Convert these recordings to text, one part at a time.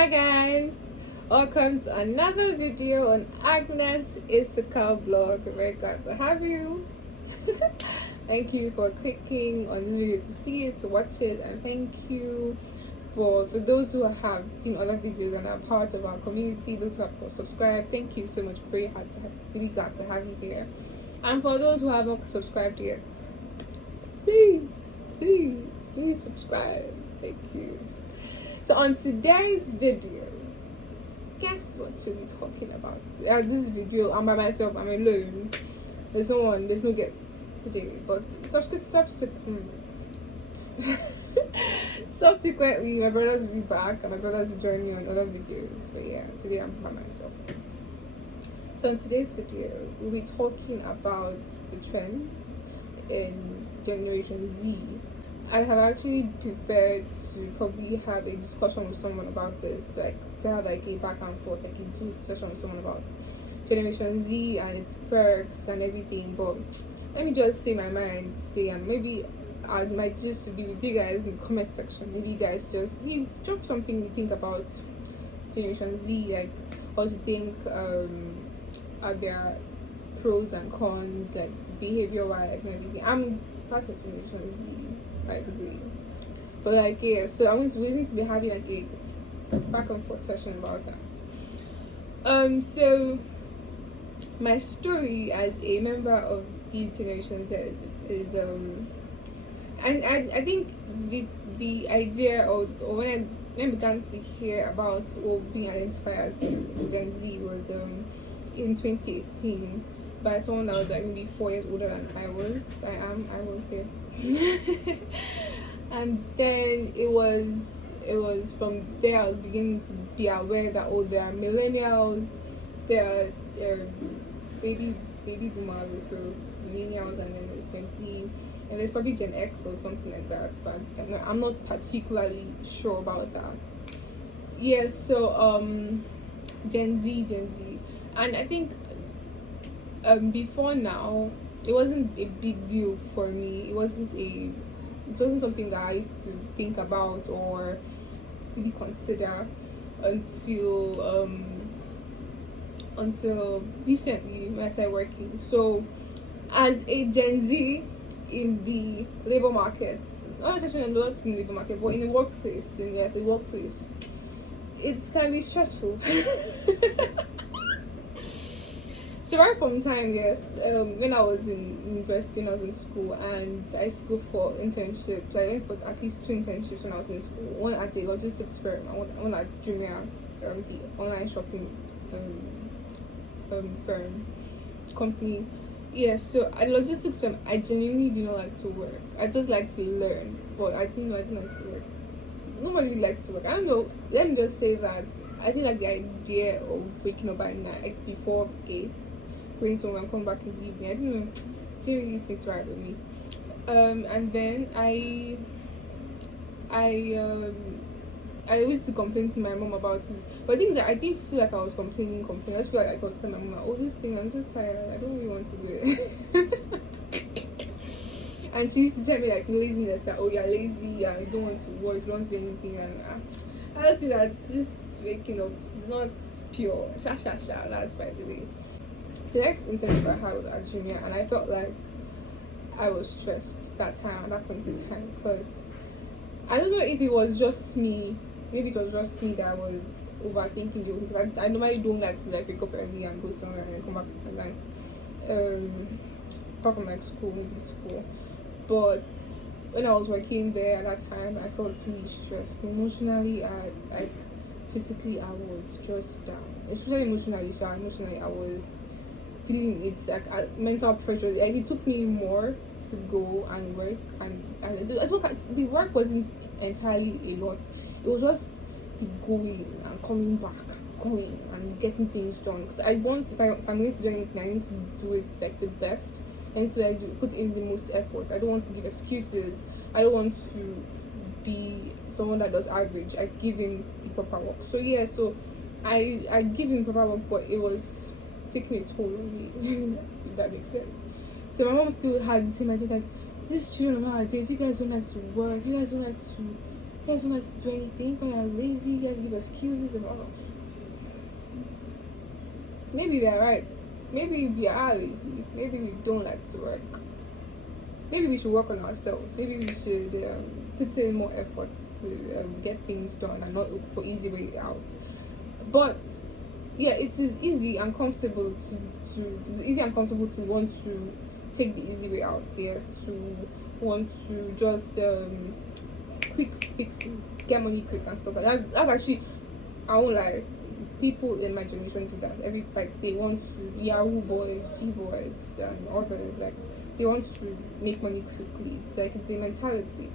Hi guys, welcome to another video on Agnes Issachar blog. Very glad to have you. Thank you for clicking on this video to see it, to watch it, and thank you for those who have seen other videos and are part of our community, those who have subscribed. Thank you so much. Really glad to have you here. And for those who have not subscribed yet, please subscribe. Thank you. So on today's video, guess what we'll be talking about? This video, I'm by myself, I'm alone. There's no guests today, but subsequently my brothers will be back and my brothers will join me on other videos. But yeah, today I'm by myself. So in today's video, we'll be talking about the trends in Generation Z. I have actually preferred to probably have a discussion with someone about this, like to have like a back and forth, like a discussion with someone about Generation Z and its perks and everything. But let me just say my mind today, and maybe I might just be with you guys in the comment section. Maybe you guys just drop something you think about Generation Z, like what you think are their pros and cons, like behavior wise and everything. I'm part of Generation Z, by the way, but like yeah, so I was waiting to be having like a back and forth session about that. So my story as a member of the Generation Z is and I think the idea or when I began to hear about being identified as Gen Z was in 2018 by someone that was like maybe 4 years older than I will say. And then it was from there I was beginning to be aware that there are millennials, there are baby boomers, so millennials, and then there's Gen Z, and there's probably Gen X or something like that, but I'm not particularly sure about that. Yeah, so Gen Z, and I think before now it wasn't a big deal for me. It wasn't something that I used to think about or really consider until recently when I started working. So as a Gen Z in the labor market, not necessarily not in the labor market, but in the workplace, it can be stressful. So right from time, yes, when I was in university and I was in school, and I schooled for internships. I went for at least 2 internships when I was in school. One at a logistics firm, and one at Jumia, the online shopping firm company. Yeah, so at logistics firm, I genuinely do not like to work. I just like to learn, but I didn't like to work. Nobody really likes to work. I don't know. Let me just say that I think like the idea of waking up at night before 8, going somewhere and come back in the evening, I don't know, it didn't really sit right with me. And then I used to complain to my mom about it, but the thing is that I didn't feel like I was complaining. I just feel like I was telling my mom, this thing, I'm just tired, I don't really want to do it. And she used to tell me like laziness, that you're lazy and you don't want to work, you don't do anything, and I just see that this waking up is not pure. That's by the way. The next internship I had was at Jumia, and I felt like I was stressed that point in time, because I don't know if it was just me. Maybe it was just me that was overthinking it, because I normally don't like to wake up early and go somewhere and then come back at night. Apart from like school. But when I was working there at that time, I felt really stressed. Emotionally, physically, I was just down. Especially emotionally, I was feeling it's like mental pressure. Like, it took me more to go and work, and the work wasn't entirely a lot. It was just going and coming back, going and getting things done. Because if I'm going to do anything, I need to do it like the best. And so I put in the most effort. I don't want to give excuses. I don't want to be someone that does average. I give in the proper work. So yeah, so I give in proper work, but it was taking a toll on me. If that makes sense. So my mom still had the same idea, like, these children nowadays, you guys don't like to work. You guys don't like to You guys don't like to do anything, but you're lazy, you guys give excuses about. Maybe they're right. Maybe we are lazy. Maybe we don't like to work. Maybe we should work on ourselves. Maybe we should put in more effort to get things done and not look for easy way out. But yeah, it is easy and comfortable it's easy and comfortable to want to take the easy way out. Yes, to want to just quick fixes, get money quick and stuff like that. That's actually, I won't lie, people in my generation do that. They want to, Yahoo boys, G boys, and others, like they want to make money quickly. It's like it's a mentality.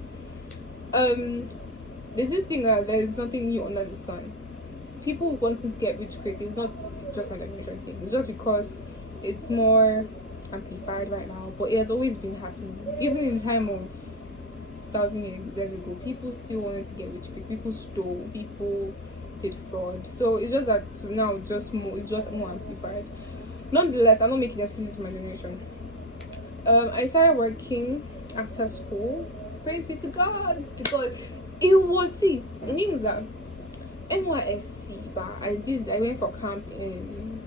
There's this thing that there's nothing new under the sun. People wanting to get rich quick is not just my generation thing. It's just because it's more amplified right now, but it has always been happening. Even in the time of 2000 years ago, people still wanted to get rich quick. People stole, people did fraud. So it's just that now it's just more amplified. Nonetheless, I'm not making excuses for my generation. I started working after school. Praise be to God. Because it was, see, the thing is that NYSC, but I went for camp in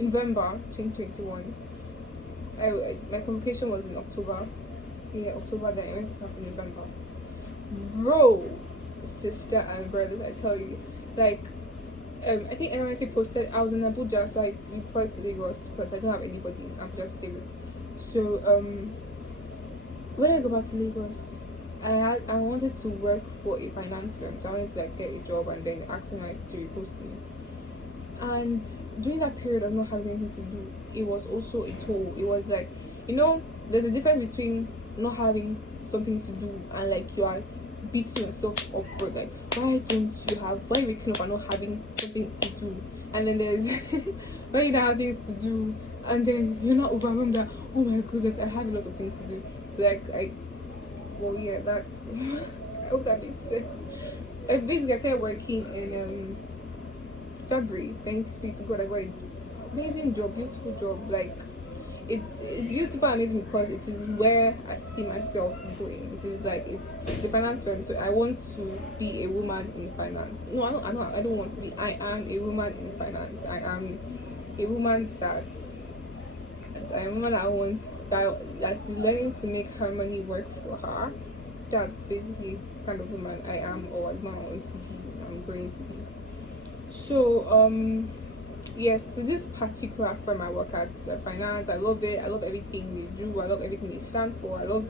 November 2021. My convocation was in October. Yeah, October, then I went for camp in November. Bro, sister and brothers, I tell you, like, I think NYSC posted, I was in Abuja, so I replied to Lagos because I don't have anybody in Abuja to stay with. So, when I go back to Lagos, I wanted to work for a finance firm, so I wanted to like get a job and then ask NYSC to repost me. And during that period of not having anything to do, it was also a toll. It was like, there's a difference between not having something to do and like you are beating yourself up for like, why are you waking up and not having something to do? And then there's when you don't have things to do and then you're not overwhelmed that, oh my goodness, I have a lot of things to do. So like that's I hope that makes sense. Basically I started working in February. Thanks be to God, I got an amazing job, beautiful job. Like it's beautiful and amazing because it is where I see myself going. It is like it's a finance firm, so I want to be a woman in finance. No, I don't want to be. I am a woman in finance. I am a woman that wants that is learning to make her money work for her. That's basically the kind of woman I am, or I want to be. I'm going to be. So yes, to this particular firm I work at, finance, I love it. I love everything they do. I love everything they stand for. I love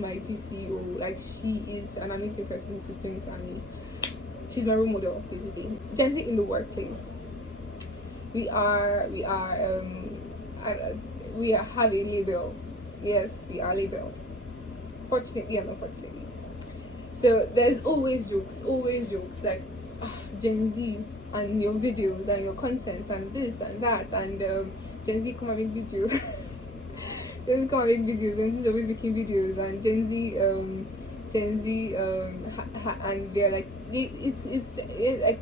my TCO. Like, she is an amazing person, Sister Miss Annie. She's my role model, basically. Gen Z in the workplace. We have a label. Yes, we are labeled. Fortunately and unfortunately. So there's always jokes, like Gen Z and your videos and your content and this and that, and Gen Z come and make videos. Gen Z come and make videos. Gen Z is always making videos, and Gen Z and they're like it's like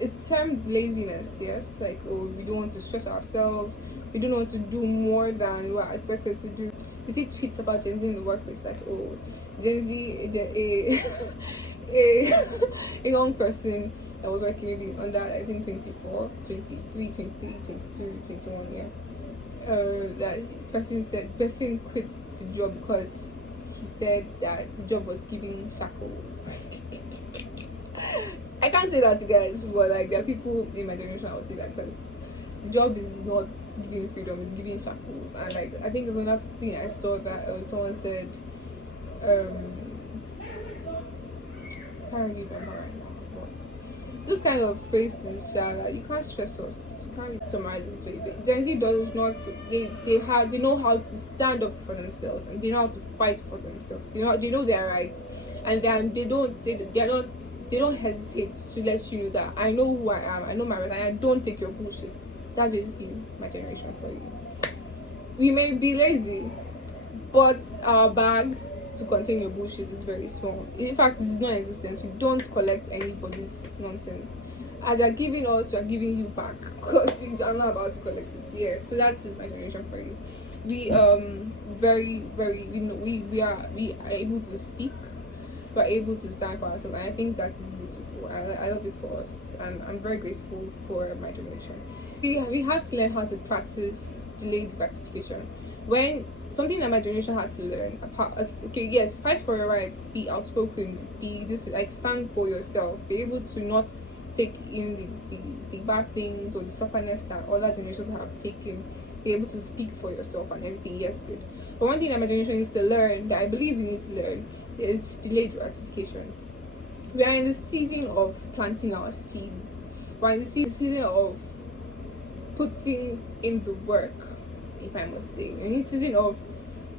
it's termed laziness. Yes, like, oh, we don't want to stress ourselves. We don't want to do more than we're expected to do. You see tweets about Gen Z in the workplace, like, oh, Gen Z, a young person that was working maybe under, I think, 24, 23, 23, 22, 21, yeah. That person quit the job because he said that the job was giving shackles. I can't say that, guys, but like, there are people in my generation I would say that, because the job is not giving freedom, it's giving shackles. And like, I think there's another thing I saw that someone said, I can't really remember right now, but those kind of phrases, that you can't stress us. You can't summarize this very big. Gen Z does not. They know how to stand up for themselves, and they know how to fight for themselves. They know their rights, and they don't hesitate to let you know that I know who I am, I know my rights, and I don't take your bullshit. That's basically my generation for you. We may be lazy, but our bag to contain your bullshit is very small. In fact, it's non-existent. We don't collect anybody's nonsense. As you're giving us, we're giving you back, because we are not about to collect it. Yeah, so that is my generation for you. we very we are able to speak, we're able to stand for ourselves, and I think that is beautiful. I love it for us, and I'm very grateful for my generation. We have to learn how to practice delayed gratification. When something that my generation has to learn, okay, yes, fight for your rights, be outspoken, be just like stand for yourself, be able to not take in the bad things or the sufferness that other generations have taken, be able to speak for yourself and everything. Yes, good. But one thing that my generation needs to learn, that I believe we need to learn, is delayed gratification. We are in the season of planting our seeds. We're in the season of putting in the work, if I must say. We're in the season of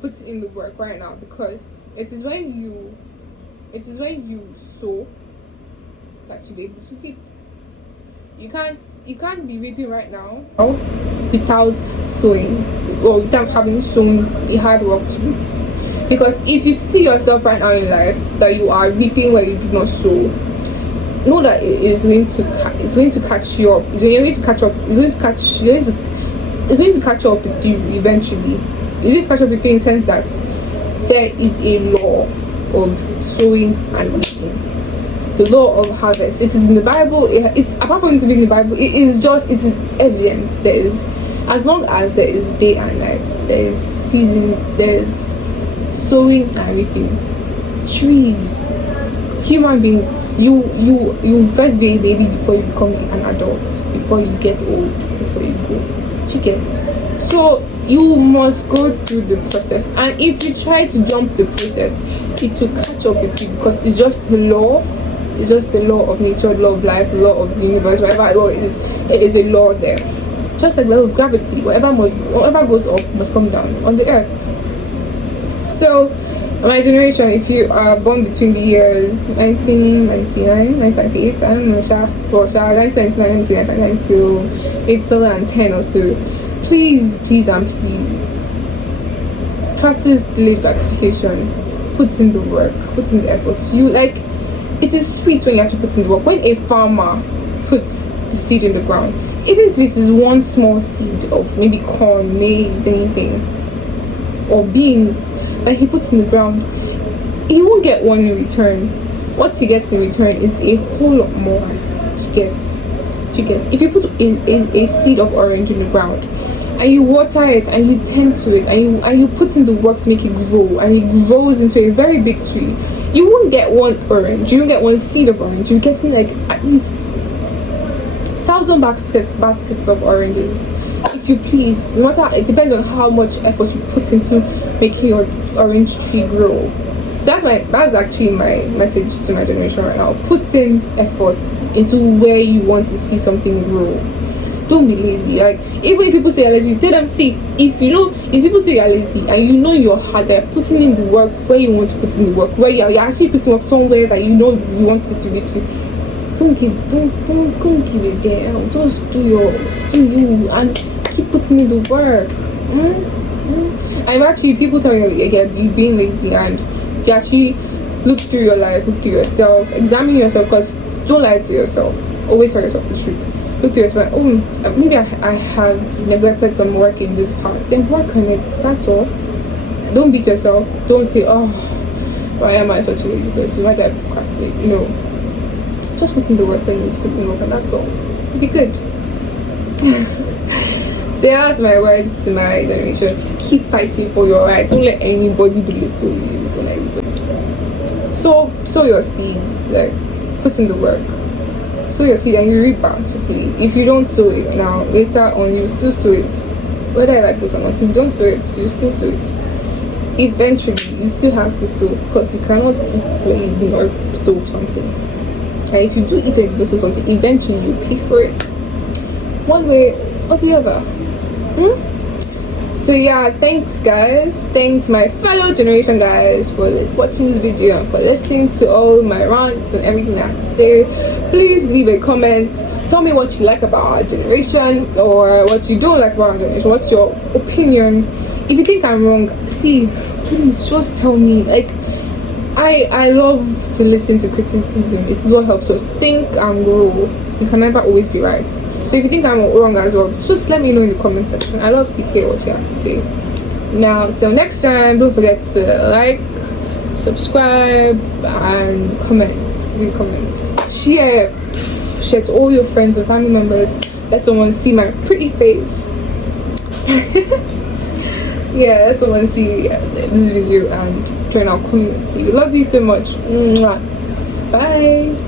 putting in the work right now, because it is when you sow that you'll be able to reap. You can't be reaping right now without sowing, or without having sown the hard work to reap. Because if you see yourself right now in life that you are reaping where you do not sow, know that it's going to catch you up. It's going to catch up with you eventually. It's going to catch up with you in the sense that there is a law of sowing and reaping. The law of harvest. It is in the Bible. It's apart from it being in the Bible, it is evident. There is, as long as there is day and night, there is seasons, there's sowing and reaping. Trees, human beings, you first be a baby before you become an adult, before you get old, before you go. You get. So you must go through the process, and if you try to jump the process, it will catch up with you, because it's just the law. It's just the law of nature, the law of life, the law of the universe, whatever law it is a law there. Just like the law of gravity, whatever goes up must come down on the earth. So, my generation, if you are born between the years 1999, 1998, I don't know, 1999, 1999 to 2010 or so, please practice delayed gratification. Put in the work, put in the efforts. It is sweet when you actually put in the work. When a farmer puts the seed in the ground, even if it is one small seed of maybe corn, maize, anything, or beans that he puts in the ground, he won't get one in return. What he gets in return is a whole lot more to get. If you put a seed of orange in the ground and you water it and you tend to it and you put in the work to make it grow, and it grows into a very big tree, you won't get one orange, you won't get one seed of orange. You're getting like at least 1,000 baskets of oranges, if you please. No matter, it depends on how much effort you put into making your orange tree grow. So that's actually my message to my generation right now. Put in effort into where you want to see something grow. Don't be lazy. Like, even if people say you're lazy, tell them, see, if people say you're lazy and you know you're hard, they're putting in the work where you want to put in the work, where you're actually putting work somewhere that you know you want it to reach to. Don't give it there. Just do you and keep putting in the work. And actually, people tell you you're being lazy, and you actually look through your life, look through yourself, examine yourself, because don't lie to yourself. Always tell yourself the truth. Look to yourself, maybe I have neglected some work in this part. Then work on it. That's all. Don't beat yourself. Don't say, why am I such a lazy person? Why do I procrastinate? No. Just put in the work when you need to put in the work, and that's all. You'll be good. So yeah, that's my word to my generation. Keep fighting for your right. Don't let anybody belittle you. Don't let anybody. Sow your seeds. Like, put in the work. Sow your seed and you reap bountifully. If you don't sow it now, later on you still sow it, whether I like it or not. If you don't sow it, you still sow it. Eventually you still have to sow, because you cannot eat when you do not sow something. And if you do eat when you don't sow something, eventually you pay for it, one way or the other. So yeah, thanks guys, thanks my fellow generation guys for watching this video and for listening to all my rants and everything I have to say. Please leave a comment, tell me what you like about our generation or what you don't like about our generation. What's your opinion? If you think I'm wrong, please just tell me. Like, I love to listen to criticism. This is what helps us think and grow. You can never always be right. So if you think I'm wrong as well, just let me know in the comment section. I love to hear what you have to say. Now, till next time, don't forget to like, subscribe, and comment. Leave comments. Share to all your friends and family members. Let someone see my pretty face. Yeah, let someone see this video and join our community. We love you so much. Mwah. Bye.